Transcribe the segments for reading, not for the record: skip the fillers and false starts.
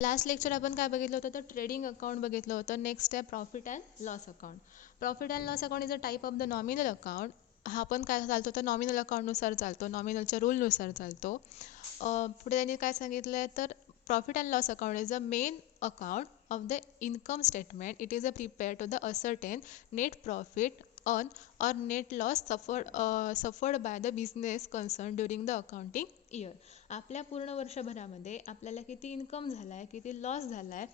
Last lecture आपण काय बघितलं होतं तर ट्रेडिंग अकाउंट बघितलं होतं. नेक्स्ट आहे profit and loss account. Profit and loss account is a type of the nominal account. हा पण काय चालतो तर नॉमिनल अकाउंटनुसार चालतो, नॉमिनलच्या रूलनुसार चालतो. पुढे त्यांनी काय सांगितलं आहे तर profit and loss account is a main account of the income statement. It is a prepare to the ascertain net profit earn or net loss suffered by the business concerned during the accounting year. आपल्या पूर्ण वर्षभरामध्ये आपल्याला किती income झाला आहे, किती loss झाला आहे,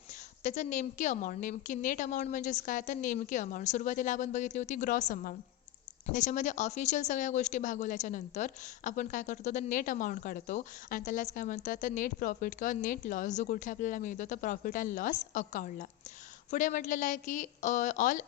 त्याचं नेमकी अमाऊंट, नेमकी नेट अमाऊंट म्हणजेच काय तर नेमकी अमाऊंट. सुरुवातीला आपण बघितली होती ग्रॉस अमाऊंट. त्याच्यामध्ये ऑफिशियल सगळ्या गोष्टी भागवल्याच्या नंतर आपण काय करतो तर नेट अमाऊंट काढतो आणि त्यालाच काय म्हणतात तर नेट प्रॉफिट किंवा नेट लॉस जो कुठे आपल्याला मिळतो तर प्रॉफिट अँड लॉस अकाउंटला. पुढे म्हटलेलं आहे की all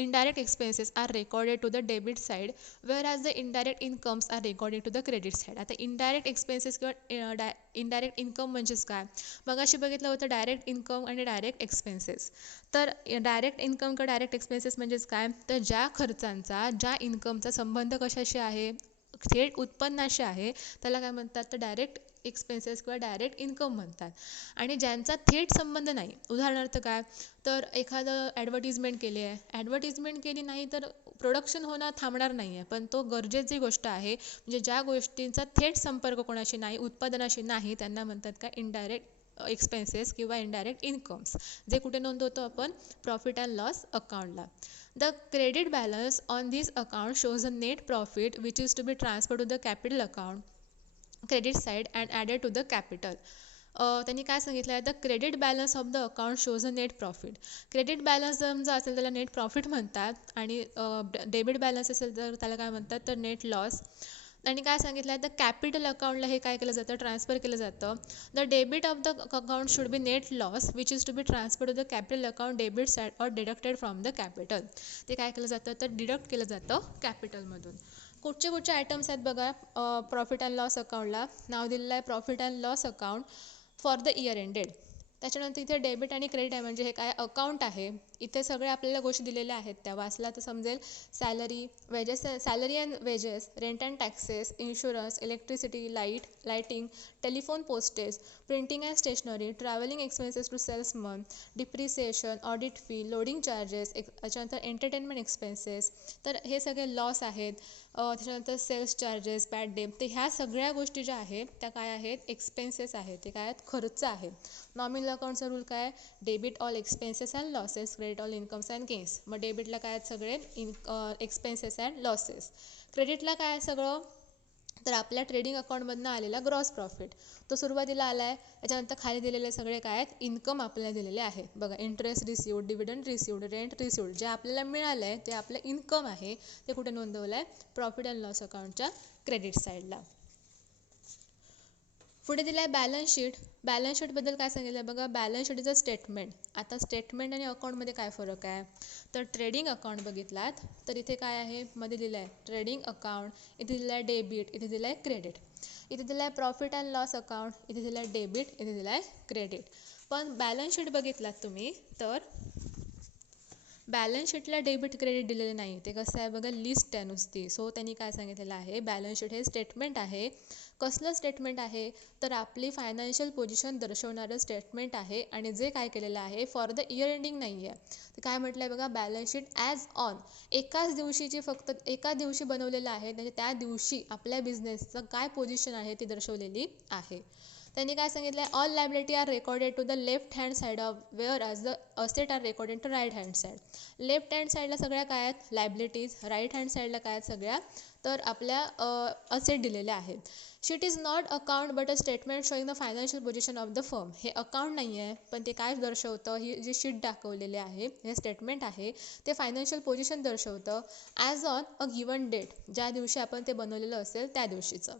indirect expenses are recorded to the debit side whereas the indirect incomes are recorded to the credit side. आता indirect expenses किंवा indirect income म्हणजेच काय, मगाशी बघितलं होतं डायरेक्ट इन्कम आणि डायरेक्ट एक्सपेन्सेस. तर डायरेक्ट इन्कम किंवा डायरेक्ट एक्सपेन्सेस म्हणजेच काय तर ज्या खर्चांचा ज्या इन्कमचा संबंध कशाशी आहे, थेट उत्पन्नाशी आहे, त्याला काय म्हणतात तर डायरेक्ट एक्सपेन्सेस किंवा डायरेक्ट इन्कम म्हणतात. आणि ज्यांचा थेट संबंध नाही, उदाहरणार्थ काय तर एखादं ॲडव्हर्टिजमेंट केली आहे, ॲडव्हर्टिजमेंट केली नाही तर प्रोडक्शन होणं थांबणार नाही आहे, पण तो गरजेची गोष्ट आहे. म्हणजे ज्या गोष्टींचा थेट संपर्क कोणाशी नाही, उत्पादनाशी नाही, त्यांना म्हणतात का इनडायरेक्ट एक्सपेन्सेस किंवा इनडायरेक्ट इन्कम्स, जे कुठे नोंदवतो आपण प्रॉफिट अँड लॉस अकाउंटला. The credit balance on this account shows a net profit which is to be transfer to the capital account credit side and added to the capital. त्यांनी काय सांगितलं आहे the credit balance of the account shows a net profit. Credit balance जर असेल त्याला net profit म्हणतात आणि debit balance असेल तर त्याला काय म्हणतात तर नेट लॉस. आणि काय सांगितलं आहे द कॅपिटल अकाउंटला हे काय केलं जातं ट्रान्सफर केलं जातं. The debit of the account should be net loss which is to be transfer to the capital account debit side or deducted from the capital. ते काय केलं जातं तर डिडक्ट केलं जातं कॅपिटलमधून. कुठचे आयटम्स आहेत बघा प्रॉफिट अँड लॉस अकाउंटला. नाव दिलेलं आहे profit and loss account for the year ended. त्याच्यानंतर इथे डेबिट आणि क्रेडिट आहे म्हणजे हे काय अकाउंट आहे. इथे सगळे आपल्याला गोष्टी दिलेल्या आहेत, त्या वाचला तर समजेल. Salary and wages, rent and taxes, insurance, electricity, lighting, telephone postage, printing and stationery, travelling expenses to salesman, depreciation, audit fee, loading charges, त्याच्यानंतर एंटरटेनमेंट एक्सपेन्सेस. तर हे सगळे लॉस आहेत. त्याच्यानंतर सेल्स चार्जेस, बॅड डेट, ते ह्या सगळ्या गोष्टी ज्या आहेत त्या काय आहेत एक्सपेन्सेस आहेत, ते काय आहेत खर्च आहेत. नॉमिनल अकाउंटचा रूल काय debit all expenses and losses, credit all incomes and gains. मग डेबिटला काय आहेत सगळे एक्सपेन्सेस अँड लॉसेस. क्रेडिटला काय आहे सगळं तर आपल्या ट्रेडिंग अकाउंटमधनं आलेला ग्रॉस प्रॉफिट तो सुरुवातीला आला आहे. त्याच्यानंतर खाली दिलेले सगळे काय आहेत इन्कम आपल्याला दिलेले आहेत बघा. Interest received, dividend received, rent received, जे आपल्याला मिळालं आहे ते आपलं इन्कम आहे. ते कुठे नोंदवलं आहे प्रॉफिट अँड लॉस अकाउंटच्या क्रेडिट साईडला. पुढे दिलं आहे बॅलन्स शीट. बॅलन्स शीटबद्दल काय सांगितलं आहे बघा. Balance sheet is a statement. आता स्टेटमेंट आणि अकाउंटमध्ये काय फरक आहे तर ट्रेडिंग अकाउंट बघितलात तर इथे काय आहे मध्ये दिलं आहे ट्रेडिंग अकाउंट, इथे दिलं आहे डेबिट, इथे दिलं आहे क्रेडिट. इथे दिलं आहे प्रॉफिट अँड लॉस अकाउंट, इथे दिलं आहे डेबिट, इथे दिलं आहे क्रेडिट. पण बॅलन्स शीट बघितलात तुम्ही तर बॅलन्स शीटला डेबिट क्रेडिट दिलेले नाही. ते कसं आहे बघा लिस्ट आहे नुसती. सो त्यांनी काय सांगितलेलं आहे बॅलन्स शीट हे स्टेटमेंट आहे. कसलं स्टेटमेंट आहे तर आपली फायनान्शियल पोझिशन दर्शवणारं स्टेटमेंट आहे. आणि जे काय केलेलं आहे फॉर द इयर एंडिंग नाही आहे. तर काय म्हटलं आहे बघा बॅलन्स शीट ॲज ऑन एकाच दिवशीची फक्त एका दिवशी बनवलेलं आहे. म्हणजे त्या दिवशी आपल्या बिझनेसचं काय पोझिशन आहे ती दर्शवलेली आहे. त्यांनी काय सांगितलं आहे all liability are recorded to the left hand side of whereas the asset are recorded to right hand side. Left hand साईडला सगळ्या काय आहेत लायबिलिटीज, राईट हँड साईडला काय आहेत सगळ्या तर आपल्या असेट दिलेल्या आहेत. Sheet is not account but a statement showing the financial position of the firm. हे अकाउंट नाही आहे पण ते काय दर्शवतं ही जी शीट दाखवलेली आहे हे स्टेटमेंट आहे ते फायनान्शियल पोझिशन दर्शवतं as on a given date, ज्या दिवशी आपण ते बनवलेलं असेल त्या दिवशीचं.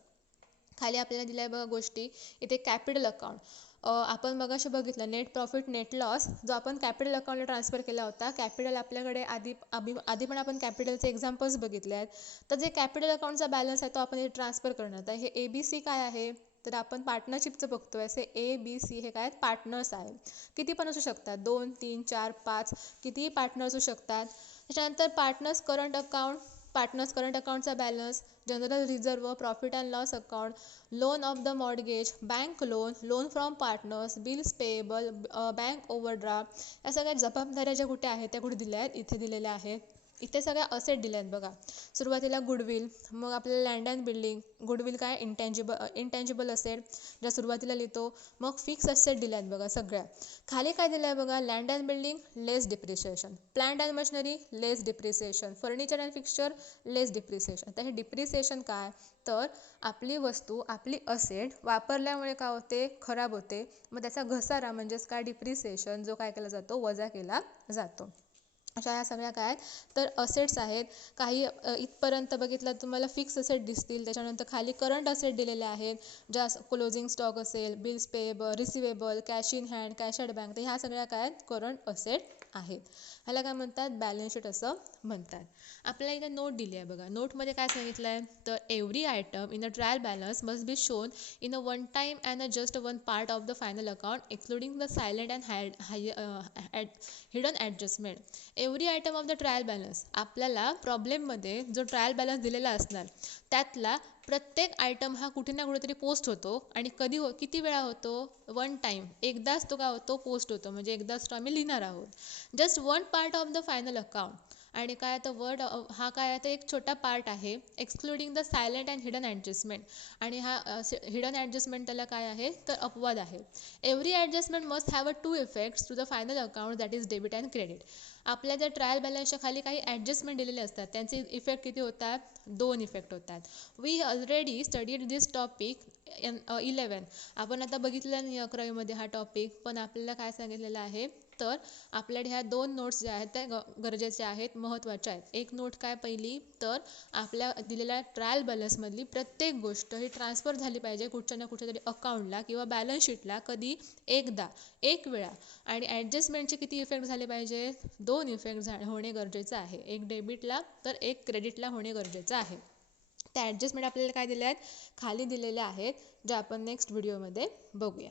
खाली आपल्याला दिल्या आहे बघा गोष्टी. इथे कॅपिटल अकाउंट आपण मगाशी बघितलं नेट प्रॉफिट नेट लॉस जो आपण कॅपिटल अकाउंटला ट्रान्सफर केला होता. कॅपिटल आपल्याकडे आधी पण आपण कॅपिटलचे एक्झाम्पल्स बघितले आहेत. तर जे कॅपिटल अकाउंटचा बॅलन्स आहे तो आपण हे ट्रान्सफर करणार आहे. हे ABC काय आहे तर आपण पार्टनरशिपचं बघतोय. असे ABC हे काय आहेत पार्टनर्स आहेत. किती पण असू शकतात 2, 3, 4, 5 कितीही पार्टनर असू शकतात. त्याच्यानंतर partners current account partners current अकाउंटचा balance, general reserve, profit and loss account, loan of the mortgage, bank loan, loan from partners, bills payable, bank overdraft. या सगळ्या जबाबदाऱ्या ज्या कुठे आहेत त्या कुठे दिल्या आहेत, इथे दिलेल्या आहेत. इथे सगळ्या असेट दिल्या आहेत बघा. सुरुवातीला गुडविल, मग आपल्याला लँड अँड बिल्डिंग, गुडविल काय इंटँजिबल असेट ज्या सुरुवातीला लिहितो. मग फिक्स असेट दिल्या आहेत बघा सगळ्या. खाली काय दिलं आहे बघा, land and building less depreciation, plant and machinery less depreciation, furniture and fixture less depreciation. तर हे डिप्रिसिएशन काय, तर आपली वस्तू, आपली असेट वापरल्यामुळे काय होते, खराब होते, मग त्याचा घसारा म्हणजेच काय, डिप्रिसिएशन, जो काय केला जातो, वजा केला जातो. अशा या सगळ्या काय आहेत, तर असेट्स आहेत. काही इथपर्यंत बघितलं तुम्हाला फिक्स असेट दिसतील. त्याच्यानंतर खाली करंट असेट दिलेले आहेत, ज्या क्लोजिंग स्टॉक असेल, bills payable, receivable, cash in hand, cash at bank, तर ह्या सगळ्या काय आहेत, करंट असेट आहेत. ह्याला काय म्हणतात, बॅलन्स शीट असं म्हणतात. आपल्याला इथे नोट दिली आहे बघा. नोटमध्ये काय सांगितलं आहे, तर every item in a trial balance must be shown in a one time and a just one part of the final account excluding the silent and hidden adjustment. Every item of the trial balance, आपल्याला प्रॉब्लेममध्ये जो trial balance दिलेला असणार त्यातला प्रत्येक item हा कुठे ना कुठेतरी पोस्ट होतो. आणि किती वेळा होतो, वन टाईम, एकदाच तो काय होतो, पोस्ट होतो. म्हणजे एकदाच तो आम्ही लिहिणार आहोत. Just one part of the final account, आणि काय तर वर्ड हा काय आहे, तर एक छोटा पार्ट आहे. Excluding the silent and hidden adjustment, आणि हा हिडन ॲडजस्टमेंट त्याला काय आहे, तर अपवाद आहे. Every adjustment must have a two effects to the final account, that is debit and credit. आपल्या ज्या ट्रायल बॅलन्सच्या खाली काही ॲडजस्टमेंट दिलेले असतात, त्यांचे इफेक्ट किती होतात, 2 इफेक्ट होतात. We already studied this topic 11. आपण आता बघितलं नाही 11वीमध्ये हा टॉपिक, पण आपल्याला काय सांगितलेलं आहे, तर आपल्याला ह्या 2 नोट्स ज्या आहेत त्या गरजेच्या आहेत, महत्त्वाच्या आहेत. एक नोट काय पहिली, तर आपल्या दिलेल्या ट्रायल बॅलन्समधली प्रत्येक गोष्ट ही ट्रान्सफर झाली पाहिजे कुठच्या ना कुठच्या तरी अकाउंटला किंवा बॅलन्स शीटला, कधी, एकदा, एक वेळा. आणि ॲडजस्टमेंटचे किती इफेक्ट झाले पाहिजे, 2 इफेक्ट होणे गरजेचं आहे. एक डेबिटला तर एक क्रेडिटला होणे गरजेचं आहे. त्या ॲडजस्टमेंट आपल्याला काय दिल्या आहेत, खाली दिलेल्या आहेत, ज्या आपण नेक्स्ट व्हिडिओमध्ये बघूया.